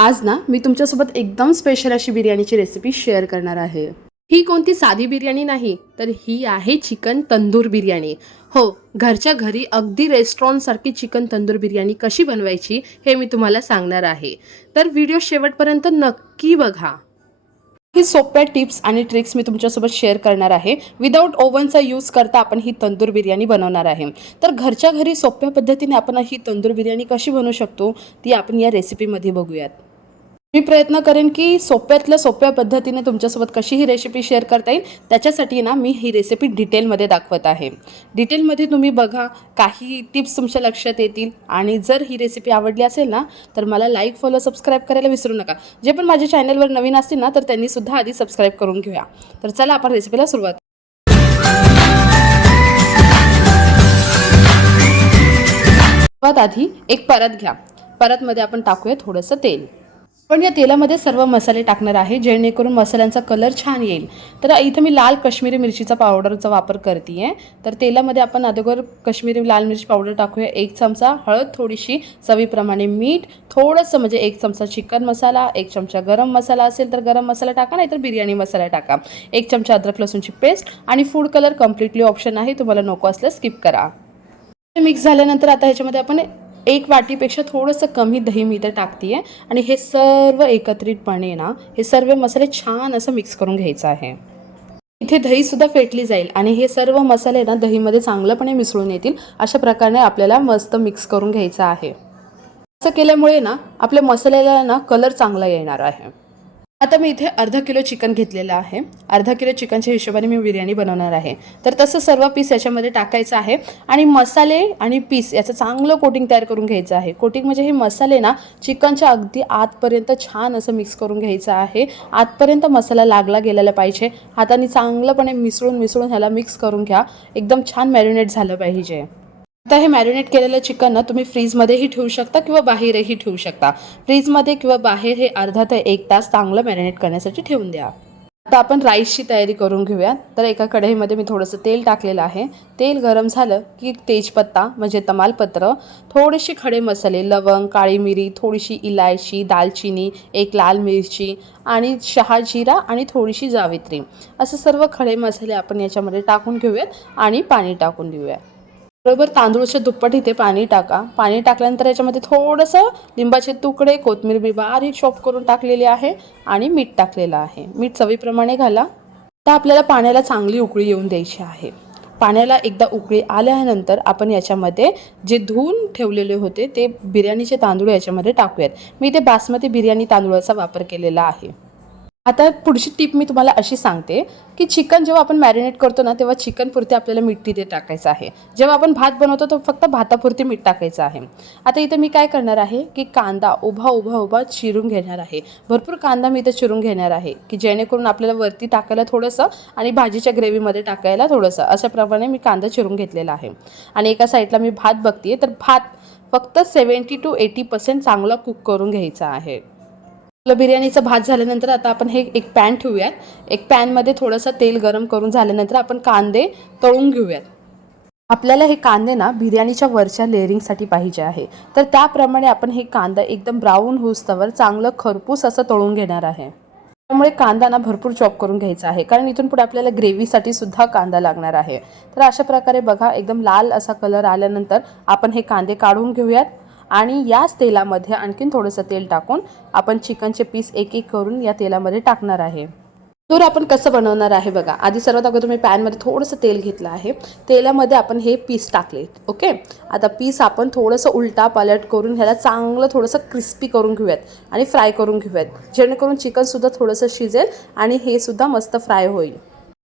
आज ना मी तुमच्यासोबत एकदम स्पेशल अशी बिर्याणीची रेसिपी शेअर करणार आहे। ही कोणती साधी बिर्याणी नाही, तर ही आहे चिकन तंदूर बिर्याणी। हो, घरच्या घरी अगदी रेस्टॉरंटसारखी चिकन तंदूर बिर्याणी कशी बनवायची हे मी तुम्हाला सांगणार आहे। तर व्हिडिओ शेवटपर्यंत नक्की बघा। ही सोप्या टिप्स आणि ट्रिक्स मी तुमच्यासोबत शेअर करणार आहे। विदाऊट ओव्हनचा यूज करता आपण ही तंदूर बिर्याणी बनवणार आहे। तर घरच्या घरी सोप्या पद्धतीने आपण ही तंदूर बिर्याणी कशी बनवू शकतो ती आपण या रेसिपीमध्ये बघूयात। मी प्रयत्न करेन की सोप्यातल्या सोप्या पद्धतीने तुमच्यासोबत कशी ही रेसिपी शेअर करता येईल त्याच्यासाठी ना मी ही रेसिपी डिटेलमध्ये दाखवत आहे। डिटेलमध्ये तुम्ही बघा, काही टिप्स तुमच्या लक्षात येतील आणि जर ही रेसिपी आवडली असेल ना तर मला लाईक, फॉलो, सबस्क्राईब करायला विसरू नका। जे पण माझ्या चॅनलवर नवीन असतील ना तर त्यांनी सुद्धा आधी सबस्क्राईब करून घेऊया। तर चला आपण रेसिपीला सुरुवात आधी एक परत घ्या। परतमध्ये आपण टाकूया थोडंसं तेल। पण या तेलामध्ये सर्व मसाले टाकणार आहे जेणेकरून मसाल्यांचा कलर छान येईल। तर इथे मी लाल काश्मीरी मिरचीचा पावडरचा वापर करते। तर तेलामध्ये आपण अगोदर काश्मीरी लाल मिरची पावडर टाकूया, 1 चमचा हळद, थोडीशी चवीप्रमाणे मीठ, थोडंसं म्हणजे 1 चमचा चिकन मसाला, 1 चमचा गरम मसाला असेल तर गरम मसाला टाका, नाहीतर बिर्याणी मसाला टाका, 1 चमचा अद्रक लसूणची पेस्ट आणि फूड कलर कम्प्लिटली ऑप्शन आहे, तुम्हाला नको असल्यास स्किप करा। मिक्स झाल्यानंतर आता ह्याच्यामध्ये आपण 1 वाटीपेक्षा थोडंसं कमी दही मी इथे टाकते आहे आणि हे सर्व एकत्रितपणे ना हे सर्व मसाले छान असं मिक्स करून घ्यायचं आहे। इथे दही सुद्धा फेटली जाईल आणि हे सर्व मसाले ना दहीमध्ये चांगलंपणे मिसळून येतील। अशा प्रकारे आपल्याला मस्त मिक्स करून घ्यायचं आहे। असं केल्यामुळे ना आपल्या मसाल्याला ना कलर चांगला येणार आहे। आता मी इथे अर्धा किलो चिकन घेतलेलं आहे। अर्धा किलो चिकनच्या हिशोबाने मी बिर्याणी बनवणार आहे। तर तसं सर्व पीस याच्यामध्ये टाकायचं आहे आणि मसाले आणि पीस याचं चांगलं कोटिंग तयार करून घ्यायचं आहे। कोटिंग म्हणजे हे मसाले ना चिकनच्या अगदी आतपर्यंत छान असं मिक्स करून घ्यायचं आहे। आतपर्यंत मसाला लागला गेलेला पाहिजे। हाताने चांगलंपणे मिसळून ह्याला मिक्स करून घ्या। एकदम छान मॅरिनेट झालं पाहिजे। आता हे मॅरिनेट केलेलं चिकन ना तुम्ही फ्रीजमध्येही ठेवू शकता किंवा बाहेरही ठेवू शकता। फ्रीजमध्ये किंवा बाहेर हे अर्धा ते 1 तास चांगलं मॅरिनेट करण्यासाठी ठेवून द्या। आता आपण राईसची तयारी करून घेऊया। तर एका कढईमध्ये मी थोडंसं तेल टाकलेलं आहे। तेल गरम झालं की तेजपत्ता म्हणजे तमालपत्र, थोडेसे खडे मसाले, लवंग, काळी मिरी, थोडीशी इलायची, दालचिनी, 1 लाल मिरची आणि शहाजिरा आणि थोडीशी जावित्री, असं सर्व खडे मसाले आपण याच्यामध्ये टाकून घेऊयात आणि पाणी टाकून देऊया। बरोबर तांदूळच्या दुप्पट इथे पाणी टाका। पाणी टाकल्यानंतर याच्यामध्ये थोडंसं लिंबाचे तुकडे, कोथिंबीर मी बारीक चॉप करून टाकलेली आहे आणि मीठ टाकलेलं आहे। मीठ चवीप्रमाणे घाला। आता आपल्याला पाण्याला चांगली उकळी येऊन द्यायची आहे। पाण्याला एकदा उकळी आल्यानंतर आपण याच्यामध्ये जे धुवून ठेवलेले होते ते बिर्याणीचे तांदूळ याच्यामध्ये टाकूयात। मी इथे बासमती बिर्याणी तांदूळाचा वापर केलेला आहे। आता पुढची टिप मी तुम्हाला अशी सांगते की चिकन जेव्हा आपण मॅरिनेट करतो ना तेव्हा चिकनपुरते आपल्याला मीठ तिथे टाकायचं आहे। जेव्हा आपण भात बनवतो तर फक्त भातापुरते मीठ टाकायचं आहे। आता इथे मी काय करणार आहे की कांदा उभा चिरून घेणार आहे। भरपूर कांदा मी इथे चिरून घेणार आहे की जेणेकरून आपल्याला वरती टाकायला थोडंसं आणि भाजीच्या ग्रेव्हीमध्ये टाकायला थोडंसं, अशा प्रमाणे मी कांदा चिरून घेतलेला आहे। आणि एका साईडला मी भात बघते, तर भात फक्त 70 to 80% चांगला कुक करून घ्यायचा आहे। आपलं बिर्याणीचा भात झाल्यानंतर आता आपण हे एक पॅन ठेवूयात। एक पॅनमध्ये थोडंसं तेल गरम करून झाल्यानंतर आपण कांदे तळून घेऊयात। आपल्याला हे कांदे ना बिर्याणीच्या वरच्या लेअरिंगसाठी पाहिजे आहे। तर त्याप्रमाणे आपण हे कांदा एकदम ब्राऊन होईस्तोवर चांगलं खरपूस असं तळून घेणार आहे। त्यामुळे कांदा ना भरपूर चॉप करून घ्यायचा आहे, कारण इथून पुढे आपल्याला ग्रेव्हीसाठी सुद्धा कांदा लागणार आहे। तर अशा प्रकारे बघा एकदम लाल असा कलर आल्यानंतर आपण हे कांदे काढून घेऊयात आणि याच तेलामध्ये आणखीन थोडंसं तेल टाकून आपण चिकनचे पीस एक एक करून या तेलामध्ये टाकणार आहे। तर आपण कसं बनवणार आहे बघा। आधी सर्वात अगोदर मी पॅनमध्ये थोडंसं तेल घेतलं आहे। तेलामध्ये आपण हे पीस टाकले। ओके, आता पीस आपण थोडंसं उलटा पालट करून ह्याला चांगलं थोडंसं क्रिस्पी करून घेऊयात आणि फ्राय करून घेऊयात, जेणेकरून चिकनसुद्धा थोडंसं शिजेल आणि हे सुद्धा मस्त फ्राय होईल।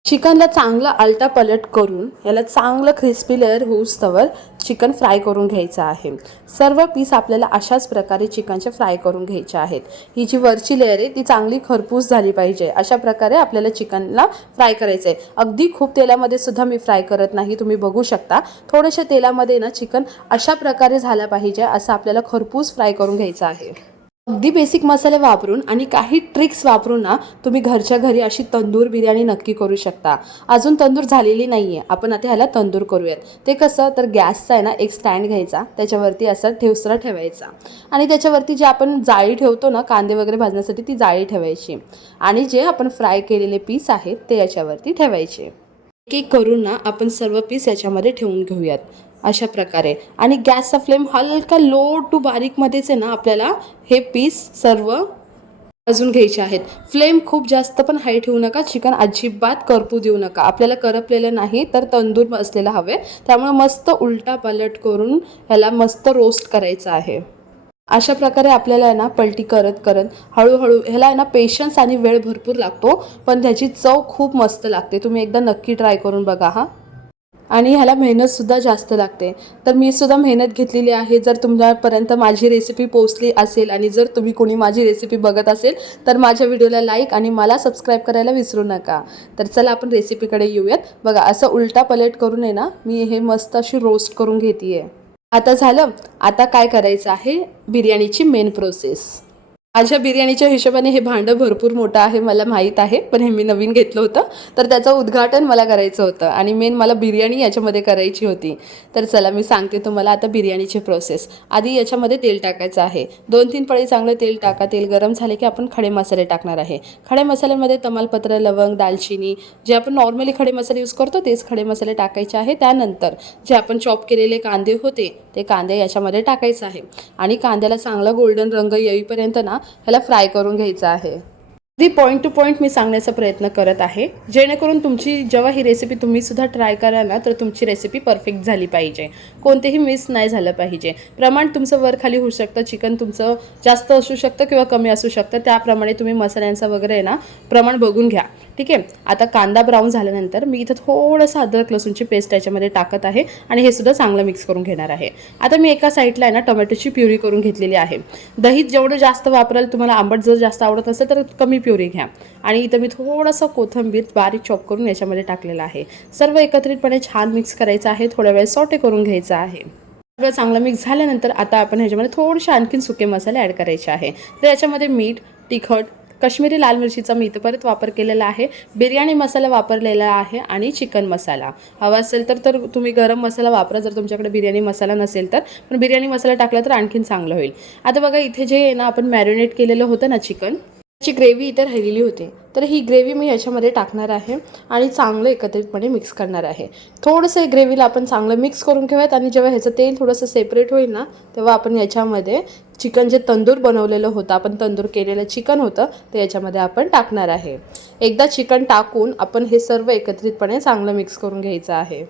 चिकनला चांगलं आलटा पलट करून याला चांगलं क्रिस्पी लेअर होऊस्तवर चिकन फ्राय करून घ्यायचं आहे। सर्व पीस आपल्याला अशाच प्रकारे चिकनचे फ्राय करून घ्यायचे आहेत। ही जी वरची लेअर आहे ती चांगली खरपूस झाली पाहिजे। अशा प्रकारे आपल्याला चिकनला फ्राय करायचं आहे। अगदी खूप तेलामध्ये सुद्धा मी फ्राय करत नाही, तुम्ही बघू शकता। थोड्याशा तेलामध्ये ना चिकन अशा प्रकारे झालं पाहिजे, असं आपल्याला खरपूस फ्राय करून घ्यायचं आहे। अगदी बेसिक मसाले वापरून आणि काही ट्रिक्स वापरून ना तुम्ही घरच्या घरी अशी तंदूर बिर्याणी नक्की करू शकता. अजून तंदूर झालेली नाही आहे, आपण आता ह्याला तंदूर करूयात. ते कसं, तर गॅसचा आहे ना एक स्टँड घ्यायचा, त्याच्यावरती असं ठेवसरा ठेवायचा आणि त्याच्यावरती जे आपण जाळी ठेवतो ना कांदे वगैरे भाजण्यासाठी, ती जाळी ठेवायची आणि जे आपण फ्राय केलेले पीस आहेत ते याच्यावरती ठेवायचे. एक एक करून ना आपण सर्व पीस याच्यामध्ये ठेवून घेऊयात अशा प्रकारे. आणि गॅसचा फ्लेम हलका लो टू बारीकमध्येच आहे ना आपल्याला हे पीस सर्व भाजून घ्यायचे आहेत. फ्लेम खूप जास्त पण हाय ठेवू नका, चिकन अजिबात करपू देऊ नका. आपल्याला करपलेलं नाही तर तंदूर असलेला हवे, त्यामुळे मस्त उलटा पलट करून ह्याला मस्त रोस्ट करायचं आहे. अशा प्रकारे आपल्याला आहे ना पलटी करत करत हळूहळू ह्याला आहे ना पेशन्स आणि वेळ भरपूर लागतो, पण त्याची चव खूप मस्त लागते. तुम्ही एकदा नक्की ट्राय करून बघा हा. आणि ह्याला मेहनतसुद्धा जास्त लागते, तर मी सुद्धा मेहनत घेतलेली आहे. जर तुमच्यापर्यंत माझी रेसिपी पोचली असेल आणि जर तुम्ही कोणी माझी रेसिपी बघत असेल तर माझ्या व्हिडिओला लाईक आणि मला सबस्क्राईब करायला विसरू नका. तर चला आपण रेसिपीकडे येऊयात. बघा असं उलटा पलट करून आहे ना मी हे मस्त अशी रोस्ट करून घेते आहे. आता झालं. आता काय करायचं आहे, बिर्याणीची मेन प्रोसेस. माझ्या बिर्याणीच्या हिशोबाने हे भांडं भरपूर मोठं आहे, मला माहीत आहे, पण हे मी नवीन घेतलं होतं तर त्याचं उद्घाटन मला करायचं होतं आणि मेन मला बिर्याणी याच्यामध्ये करायची होती. तर चला मी सांगते तुम्हाला आता बिर्याणीची प्रोसेस. आधी याच्यामध्ये तेल टाकायचं आहे. 2-3 पळी चांगलं तेल टाका. तेल गरम झाले की आपण खडे मसाले टाकणार आहे. खडे मसाल्यामध्ये तमालपत्र, लवंग, दालचिनी, जे आपण नॉर्मली खडे मसाले यूज करतो तेच खडे मसाले टाकायचे आहे. त्यानंतर जे आपण चॉप केलेले कांदे होते ते कांदे याच्यामध्ये टाकायचं आहे आणि कांद्याला चांगला गोल्डन रंग येईपर्यंत ना ह्याला फ्राय करून घ्यायचं आहे. अगदी पॉईंट टू पॉईंट मी सांगण्याचा प्रयत्न करत आहे, जेणेकरून तुमची जेव्हा ही रेसिपी तुम्ही सुद्धा ट्राय कराल ना तर तुमची रेसिपी परफेक्ट झाली पाहिजे, कोणतेही मिस नाही झालं पाहिजे. प्रमाण तुमचं वर खाली होऊ शकतं, चिकन तुमचं जास्त असू शकतं किंवा कमी असू शकतं, त्याप्रमाणे तुम्ही मसाल्यांचं वगैरे ना प्रमाण बघून घ्या. ठीक आहे. आता कांदा ब्राऊन झाल्यानंतर मी इथं थोडंसं अद्रक लसूणची पेस्ट याच्यामध्ये टाकत आहे आणि हे सुद्धा चांगलं मिक्स करून घेणार आहे. आता मी एका साईडला आहे ना टोमॅटोची प्युरी करून घेतलेली आहे. दही जेवढं जास्त वापराल, तुम्हाला आंबट जर जास्त आवडत असेल तर कमी प्युरी घ्या. आणि इथं मी थोडंसं कोथिंबीर बारीक चॉप करून याच्यामध्ये टाकलेलं आहे. सर्व एकत्रितपणे छान मिक्स करायचं आहे. थोड्या वेळ सॉटे करून घ्यायचं आहे. सगळं चांगलं मिक्स झाल्यानंतर आता आपण ह्याच्यामध्ये थोडेसे आणखीन सुके मसाले ॲड करायचे आहे. तर याच्यामध्ये मीठ, तिखट, काश्मीरी लाल मिरचीचा मी इथं परत वापर केलेला आहे, बिर्याणी मसाला वापरलेला आहे आणि चिकन मसाला. हवा असेल तर तुम्ही गरम मसाला वापरा जर तुमच्याकडे बिर्याणी मसाला नसेल तर, पण बिर्याणी मसाला टाकला तर आणखीन चांगलं होईल. आता बघा इथे जे ना आपण मॅरिनेट केलेलं होतं ना चिकन, ची ग्रेव्ही इथे राहिलेली होती, तर ही ग्रेव्ही मी याच्यामध्ये टाकणार आहे आणि चांगलं एकत्रितपणे मिक्स करणार आहे. थोडंसं ग्रेव्हीला आपण चांगलं मिक्स करून घेऊयात आणि जेव्हा ह्याचं तेल थोडंसं सेपरेट होईल ना तेव्हा आपण याच्यामध्ये चिकन जे तंदूर बनवलेलं होतं, आपण तंदूर केलेलं चिकन होतं ते याच्यामध्ये आपण टाकणार आहे. एकदा चिकन टाकून आपण हे सर्व एकत्रितपणे चांगलं मिक्स करून घ्यायचं आहे.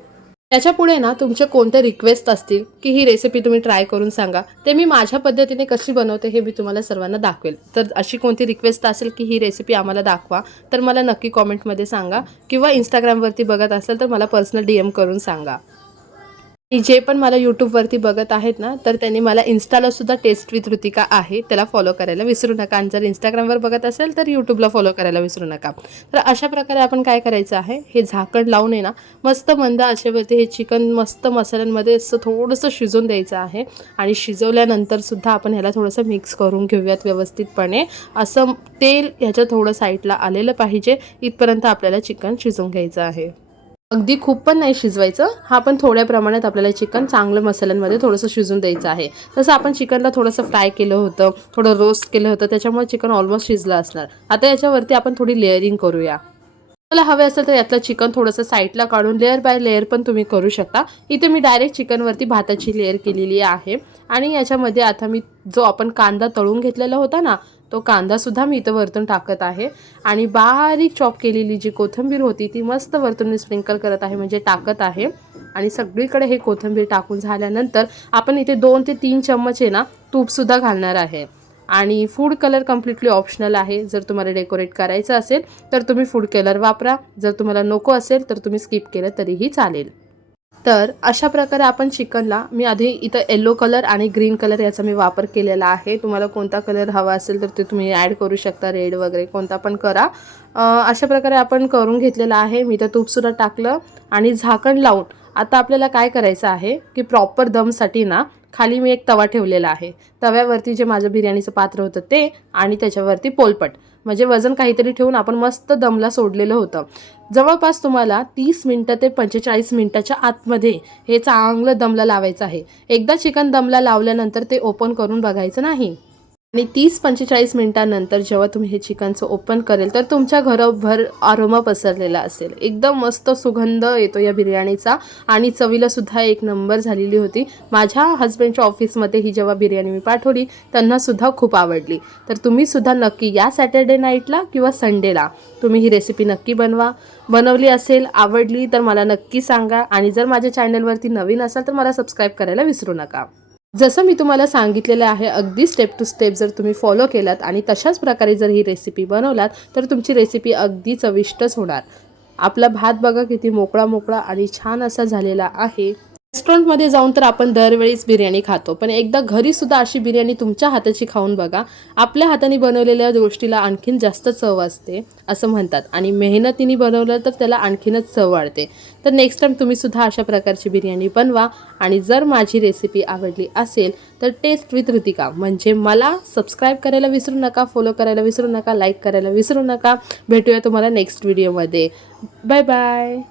त्याच्यापुढे ना तुमचे कोणते रिक्वेस्ट असतील की ही रेसिपी तुम्ही ट्राय करून सांगा, ते मी माझ्या पद्धतीने कशी बनवते हे मी तुम्हाला सर्वांना दाखवेल. तर अशी कोणती रिक्वेस्ट असेल की ही रेसिपी आम्हाला दाखवा तर मला नक्की कॉमेंटमध्ये सांगा, किंवा इंस्टाग्रामवरती बघत असेल तर मला पर्सनल DM करून सांगा. जे पण मला यूट्यूबवरती बघत आहेत ना तर त्यांनी मला इन्स्टालासुद्धा टेस्ट विथ ऋतिका आहे त्याला फॉलो करायला विसरू नका. आणि जर इंस्टाग्रामवर बघत असेल तर यूट्यूबला फॉलो करायला विसरू नका. तर अशा प्रकारे आपण काय करायचं आहे, हे झाकण लावून आहे ना मस्त मंद आचेवरती हे चिकन मस्त मसाल्यांमध्ये असं थोडंसं शिजवून द्यायचं आहे. आणि शिजवल्यानंतरसुद्धा आपण ह्याला थोडंसं मिक्स करून घेऊयात व्यवस्थितपणे. असं तेल ह्याच्या थोडं साईडला आलेलं पाहिजे, इथपर्यंत आपल्याला चिकन शिजवून घ्यायचं आहे. अगदी खूप पण नाही शिजवायचं, हा पण थोड्या प्रमाणात आपल्याला चिकन चांगलं मसाल्यांमध्ये थोडंसं शिजून द्यायचं आहे. तसं आपण चिकनला थोडंसं फ्राय केलं होतं, थोडं रोस्ट केलं होतं, त्याच्यामुळे चिकन ऑलमोस्ट शिजलं असणार. आता याच्यावरती आपण थोडी लेअरिंग करूया. मला हवे असेल तर यातलं चिकन थोडंसं साईडला काढून लेअर बाय लेअर पण तुम्ही करू शकता. इथे मी डायरेक्ट चिकनवरती भाताची लेअर केलेली आहे. आणि याच्यामध्ये आता मी जो आपण कांदा तळून घेतलेला होता ना तो कांदासुद्धा मी इथं वरतून टाकत आहे. आणि बारीक चॉप केलेली जी कोथिंबीर होती ती मस्त वरतून मी स्प्रिंकल करत आहे, म्हणजे टाकत आहे. आणि सगळीकडे हे कोथिंबीर टाकून झाल्यानंतर आपण इथे 2 ते 3 चम्मच आहे ना तूपसुद्धा घालणार आहे. आणि फूड कलर कम्प्लिटली ऑप्शनल आहे. जर तुम्हाला डेकोरेट करायचं असेल तर तुम्ही फूड कलर वापरा, जर तुम्हाला नको असेल तर तुम्ही स्किप केलं तरीही चालेल. तर अशा प्रकारे आपण चिकनला, मी आधी इथं येलो कलर आणि ग्रीन कलर याचा मी वापर केलेला आहे. तुम्हाला कोणता कलर हवा असेल तर ते तुम्ही ॲड करू शकता, रेड वगैरे कोणता पण करा. अशा प्रकारे आपण करून घेतलेलं आहे. मी तर तूपसुद्धा टाकलं आणि झाकण लावून आता आपल्याला काय करायचं आहे की प्रॉपर दमसाठी ना खाली मी एक तवा ठेवलेला आहे. तव्यावरती जे माझं बिर्याणीचं पात्र होतं ते आणि त्याच्यावरती पोलपट म्हणजे वजन काहीतरी ठेवून आपण मस्त दमला सोडलेलं होतं. जवळपास तुम्हाला 30 मिनटं ते 45 मिनटाच्या आतमध्ये हे चांगलं दमला लावायचं आहे. एकदा चिकन दमला लावल्यानंतर ते ओपन करून बघायचं नाही. आणि 30-45 मिनटानंतर जेव्हा तुम्ही हे चिकनचं ओपन करेल तर तुमच्या घरभर अरोमा पसरलेला असेल. एकदम मस्त सुगंध येतो या बिर्याणीचा आणि चवीला सुद्धा एक नंबर झालेली होती. माझ्या हस्बंडच्या ऑफिसमध्ये ही जेव्हा बिर्याणी मी पाठवली त्यांनासुद्धा खूप आवडली. तर तुम्हीसुद्धा नक्की या सॅटर्डे नाईटला किंवा संडेला तुम्ही ही रेसिपी नक्की बनवा. बनवली असेल, आवडली तर मला नक्की सांगा आणि जर माझ्या चॅनलवरती नवीन असाल तर मला सबस्क्राईब करायला विसरू नका. जसं मी तुम्हाला सांगितलेलं आहे अगदी स्टेप टू स्टेप जर तुम्ही फॉलो केलात आणि तशाच प्रकारे जर ही रेसिपी बनवलात तर तुमची रेसिपी अगदी चविष्टच होणार. आपला भात बघा किती मोकळा मोकळा आणि छान असा झालेला आहे. रेस्टॉरंटमध्ये जाऊन तर आपण दरवेळीच बिर्याणी खातो, पण एकदा घरीसुद्धा अशी बिर्याणी तुमच्या हाताची खाऊन बघा. आपल्या हाताने बनवलेल्या गोष्टीला आणखीन जास्त चव असते असं म्हणतात आणि मेहनतीने बनवलं तर त्याला आणखीनच चव वाढते. तर नेक्स्ट टाईम तुम्हीसुद्धा अशा प्रकारची बिर्याणी बनवा आणि जर माझी रेसिपी आवडली असेल तर टेस्ट विथ ऋतिका म्हणजे मला सबस्क्राईब करायला विसरू नका, फॉलो करायला विसरू नका, लाईक करायला विसरू नका. भेटूया तुम्हाला नेक्स्ट व्हिडिओमध्ये. Bye bye.